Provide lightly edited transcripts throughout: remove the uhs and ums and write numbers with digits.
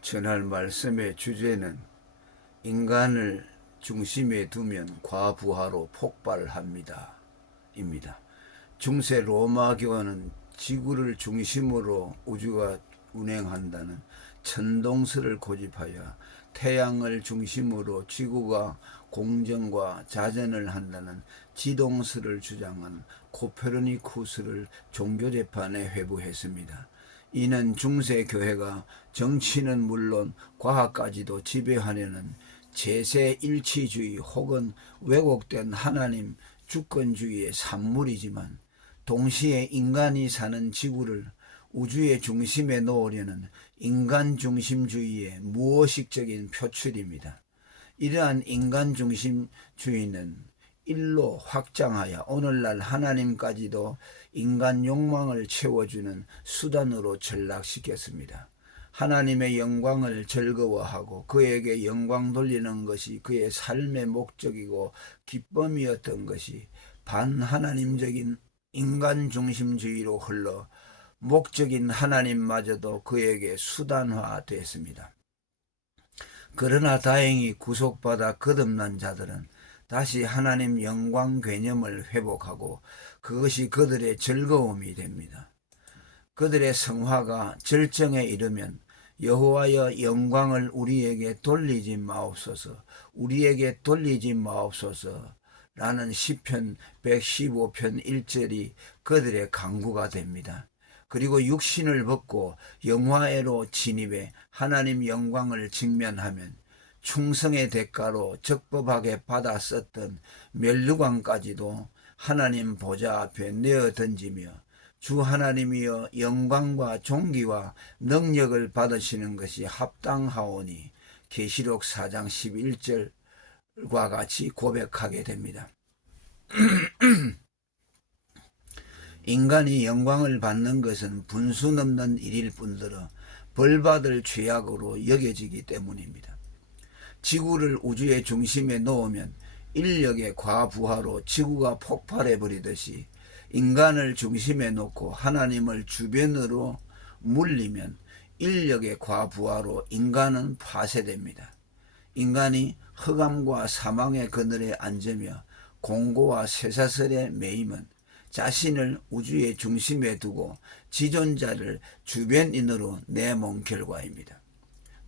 전할 말씀의 주제는 인간을 중심에 두면 과부하로 폭발합니다. 입니다. 중세 로마 교회는 지구를 중심으로 우주가 운행한다는 천동설을 고집하여 태양을 중심으로 지구가 공전과 자전을 한다는 지동설을 주장한 코페르니쿠스를 종교재판에 회부했습니다. 이는 중세 교회가 정치는 물론 과학까지도 지배하려는 제세일치주의 혹은 왜곡된 하나님 주권주의의 산물이지만, 동시에 인간이 사는 지구를 우주의 중심에 놓으려는 인간중심주의의 무의식적인 표출입니다. 이러한 인간중심주의는 일로 확장하여 오늘날 하나님까지도 인간 욕망을 채워주는 수단으로 전락시켰습니다. 하나님의 영광을 즐거워하고 그에게 영광 돌리는 것이 그의 삶의 목적이고 기쁨이었던 것이 반하나님적인 인간중심주의로 흘러 목적인 하나님마저도 그에게 수단화됐습니다. 그러나 다행히 구속받아 거듭난 자들은 다시 하나님 영광 개념을 회복하고 그것이 그들의 즐거움이 됩니다. 그들의 성화가 절정에 이르면 여호와여 영광을 우리에게 돌리지 마옵소서, 우리에게 돌리지 마옵소서 라는 시편 115편 1절이 그들의 간구가 됩니다. 그리고 육신을 벗고 영화에로 진입해 하나님 영광을 직면하면 충성의 대가로 적법하게 받아 썼던 멸류관까지도 하나님 보좌 앞에 내어 던지며 주 하나님이여 영광과 존귀와 능력을 받으시는 것이 합당하오니 계시록 4장 11절과 같이 고백하게 됩니다. 인간이 영광을 받는 것은 분수 넘는 일일 뿐더러 벌받을 죄악으로 여겨지기 때문입니다. 지구를 우주의 중심에 놓으면 인력의 과부하로 지구가 폭발해버리듯이 인간을 중심에 놓고 하나님을 주변으로 물리면 인력의 과부하로 인간은 파쇄됩니다. 인간이 흑암과 사망의 그늘에 앉으며 공고와 쇠사슬에 매임은 자신을 우주의 중심에 두고 지존자를 주변인으로 내몬 결과입니다.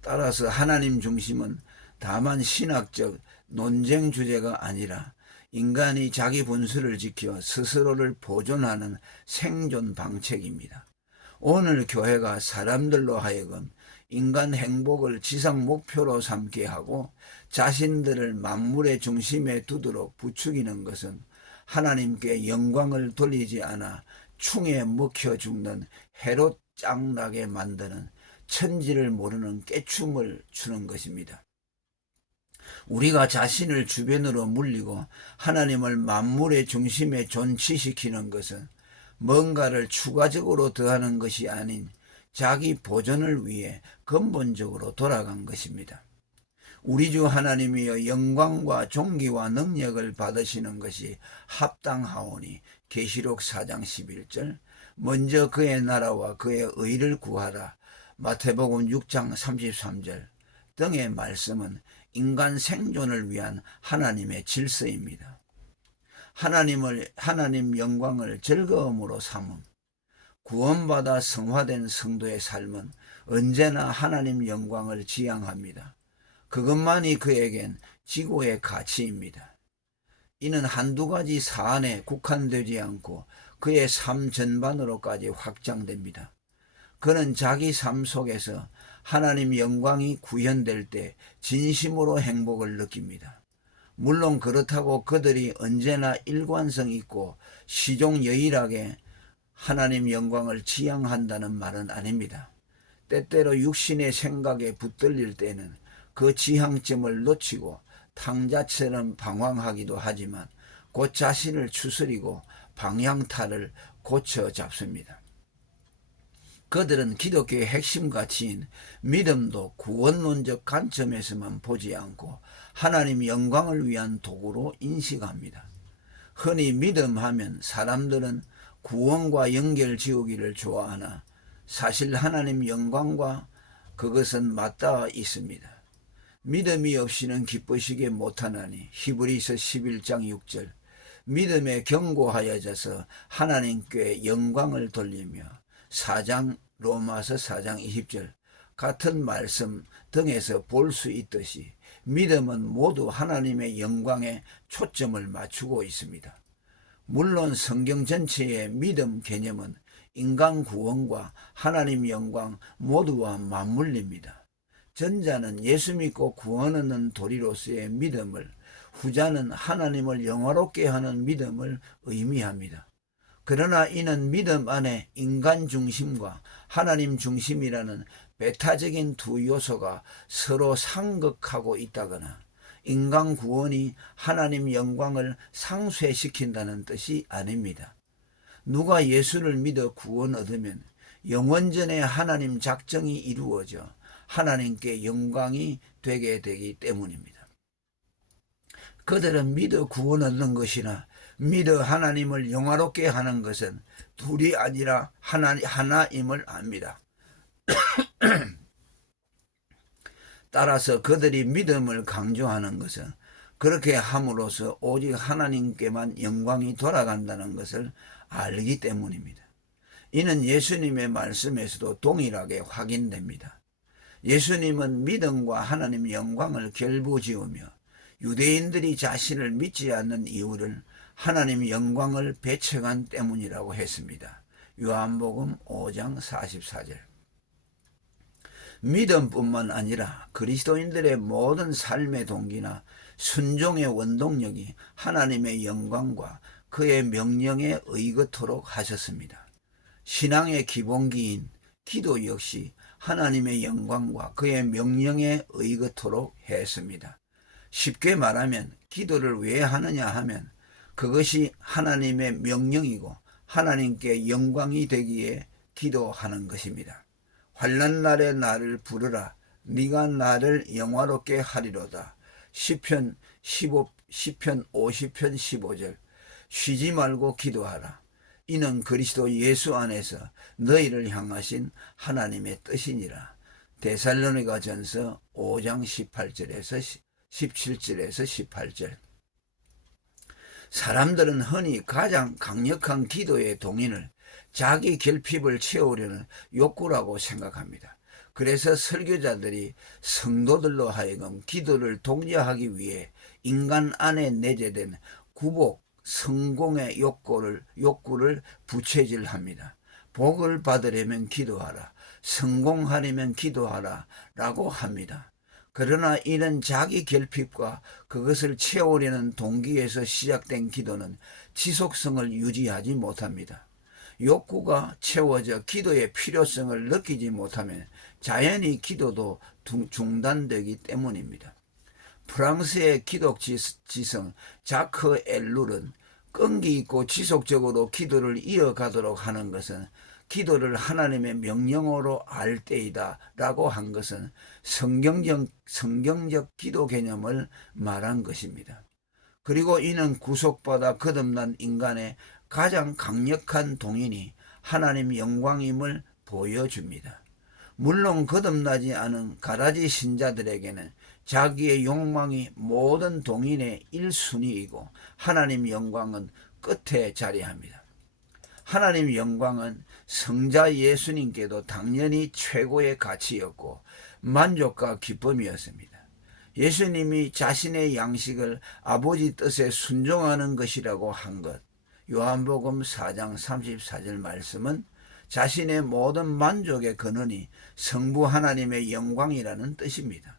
따라서 하나님 중심은 다만 신학적 논쟁 주제가 아니라 인간이 자기 분수를 지켜 스스로를 보존하는 생존 방책입니다. 오늘 교회가 사람들로 하여금 인간 행복을 지상 목표로 삼게 하고 자신들을 만물의 중심에 두도록 부추기는 것은 하나님께 영광을 돌리지 않아 충에 먹혀 죽는 헤롯 짱나게 만드는 천지를 모르는 깨춤을 추는 것입니다. 우리가 자신을 주변으로 물리고 하나님을 만물의 중심에 존치시키는 것은 뭔가를 추가적으로 더하는 것이 아닌 자기 보존을 위해 근본적으로 돌아간 것입니다. 우리 주 하나님이여 영광과 존귀와 능력을 받으시는 것이 합당하오니 계시록 4장 11절, 먼저 그의 나라와 그의 의를 구하라 마태복음 6장 33절 등의 말씀은 인간 생존을 위한 하나님의 질서입니다. 하나님 영광을 즐거움으로 삼음, 구원받아 성화된 성도의 삶은 언제나 하나님 영광을 지향합니다. 그것만이 그에겐 지고의 가치입니다. 이는 한두 가지 사안에 국한되지 않고 그의 삶 전반으로까지 확장됩니다. 그는 자기 삶 속에서 하나님 영광이 구현될 때 진심으로 행복을 느낍니다. 물론 그렇다고 그들이 언제나 일관성 있고 시종여일하게 하나님 영광을 지향한다는 말은 아닙니다. 때때로 육신의 생각에 붙들릴 때는 그 지향점을 놓치고 탕자처럼 방황하기도 하지만 곧 자신을 추스리고 방향타를 고쳐 잡습니다. 그들은 기독교의 핵심 가치인 믿음도 구원론적 관점에서만 보지 않고 하나님 영광을 위한 도구로 인식합니다. 흔히 믿음하면 사람들은 구원과 연결 지우기를 좋아하나 사실 하나님 영광과 그것은 맞닿아 있습니다. 믿음이 없이는 기쁘시게 못하나니 히브리서 11장 6절. 믿음에 견고하여져서 하나님께 영광을 돌리며 로마서 4장 20절 같은 말씀 등에서 볼 수 있듯이 믿음은 모두 하나님의 영광에 초점을 맞추고 있습니다. 물론 성경 전체의 믿음 개념은 인간 구원과 하나님 영광 모두와 맞물립니다. 전자는 예수 믿고 구원 얻는 도리로서의 믿음을, 후자는 하나님을 영화롭게 하는 믿음을 의미합니다. 그러나 이는 믿음 안에 인간 중심과 하나님 중심이라는 배타적인 두 요소가 서로 상극하고 있다거나 인간 구원이 하나님 영광을 상쇄시킨다는 뜻이 아닙니다. 누가 예수를 믿어 구원 얻으면 영원전에 하나님 작정이 이루어져 하나님께 영광이 되게 되기 때문입니다. 그들은 믿어 구원 얻는 것이나 믿어 하나님을 영화롭게 하는 것은 둘이 아니라 하나임을 압니다. 따라서 그들이 믿음을 강조하는 것은 그렇게 함으로써 오직 하나님께만 영광이 돌아간다는 것을 알기 때문입니다. 이는 예수님의 말씀에서도 동일하게 확인됩니다. 예수님은 믿음과 하나님 영광을 결부지으며 유대인들이 자신을 믿지 않는 이유를 하나님 영광을 배척한 때문이라고 했습니다. 요한복음 5장 44절. 믿음뿐만 아니라 그리스도인들의 모든 삶의 동기나 순종의 원동력이 하나님의 영광과 그의 명령에 의거토록 하셨습니다. 신앙의 기본기인 기도 역시 하나님의 영광과 그의 명령에 의거토록 했습니다. 쉽게 말하면 기도를 왜 하느냐 하면 그것이 하나님의 명령이고 하나님께 영광이 되기에 기도하는 것입니다. 환난날에 나를 부르라. 네가 나를 영화롭게 하리로다. 시편 50편 15절. 쉬지 말고 기도하라. 이는 그리스도 예수 안에서 너희를 향하신 하나님의 뜻이니라. 데살로니가전서 5장 18절에서 17절에서 18절. 사람들은 흔히 가장 강력한 기도의 동인을 자기 결핍을 채우려는 욕구라고 생각합니다. 그래서 설교자들이 성도들로 하여금 기도를 독려하기 위해 인간 안에 내재된 구복, 성공의 욕구를 부채질합니다. 복을 받으려면 기도하라, 성공하려면 기도하라 라고 합니다. 그러나 이는 자기 결핍과 그것을 채우려는 동기에서 시작된 기도는 지속성을 유지하지 못합니다. 욕구가 채워져 기도의 필요성을 느끼지 못하면 자연히 기도도 중단되기 때문입니다. 프랑스의 기독 지성 자크 엘룰은 끈기 있고 지속적으로 기도를 이어가도록 하는 것은 기도를 하나님의 명령어로 알 때이다 라고 한 것은 성경적 기도 개념을 말한 것입니다. 그리고 이는 구속받아 거듭난 인간의 가장 강력한 동인이 하나님 영광임을 보여줍니다. 물론 거듭나지 않은 가라지 신자들에게는 자기의 욕망이 모든 동인의 1순위이고 하나님 영광은 끝에 자리합니다. 하나님 영광은 성자 예수님께도 당연히 최고의 가치였고 만족과 기쁨이었습니다. 예수님이 자신의 양식을 아버지 뜻에 순종하는 것이라고 한 것, 요한복음 4장 34절 말씀은 자신의 모든 만족의 근원이 성부 하나님의 영광이라는 뜻입니다.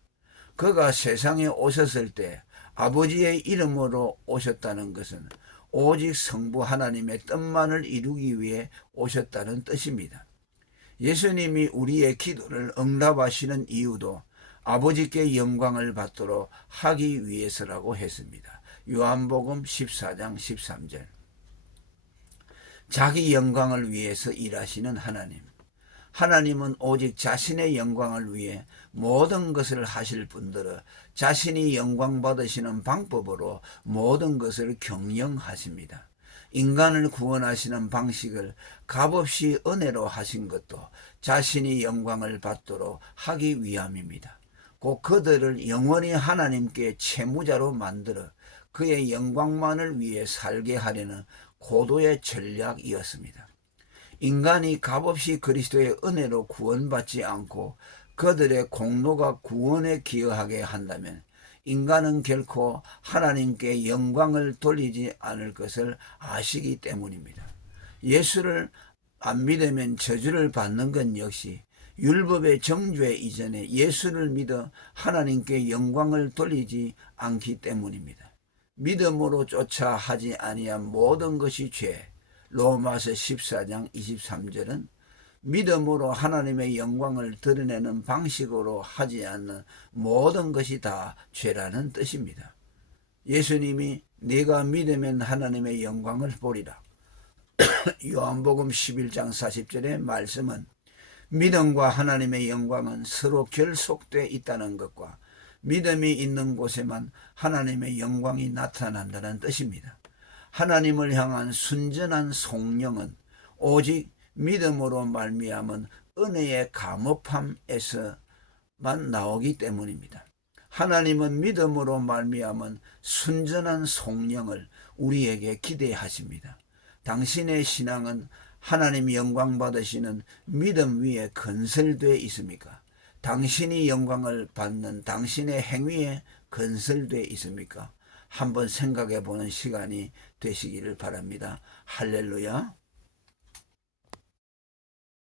그가 세상에 오셨을 때 아버지의 이름으로 오셨다는 것은 오직 성부 하나님의 뜻만을 이루기 위해 오셨다는 뜻입니다. 예수님이 우리의 기도를 응답하시는 이유도 아버지께 영광을 받도록 하기 위해서라고 했습니다. 요한복음 14장 13절. 자기 영광을 위해서 일하시는 하나님. 하나님은 오직 자신의 영광을 위해 모든 것을 하실 뿐더러 자신이 영광 받으시는 방법으로 모든 것을 경영하십니다. 인간을 구원하시는 방식을 값없이 은혜로 하신 것도 자신이 영광을 받도록 하기 위함입니다. 곧 그들을 영원히 하나님께 채무자로 만들어 그의 영광만을 위해 살게 하려는 고도의 전략이었습니다. 인간이 값없이 그리스도의 은혜로 구원받지 않고 그들의 공로가 구원에 기여하게 한다면 인간은 결코 하나님께 영광을 돌리지 않을 것을 아시기 때문입니다. 예수를 안 믿으면 저주를 받는 건 역시 율법의 정죄 이전에 예수를 믿어 하나님께 영광을 돌리지 않기 때문입니다. 믿음으로 쫓아 하지 아니한 모든 것이 죄. 로마서 14장 23절은 믿음으로 하나님의 영광을 드러내는 방식으로 하지 않는 모든 것이 다 죄라는 뜻입니다. 예수님이 네가 믿으면 하나님의 영광을 보리라. 요한복음 11장 40절의 말씀은 믿음과 하나님의 영광은 서로 결속되어 있다는 것과 믿음이 있는 곳에만 하나님의 영광이 나타난다는 뜻입니다. 하나님을 향한 순전한 속령은 오직 믿음으로 말미암은 은혜의 감업함에서만 나오기 때문입니다. 하나님은 믿음으로 말미암은 순전한 속령을 우리에게 기대하십니다. 당신의 신앙은 하나님 영광 받으시는 믿음 위에 건설되어 있습니까? 당신이 영광을 받는 당신의 행위에 건설되어 있습니까? 한번 생각해 보는 시간이 되시기를 바랍니다. 할렐루야.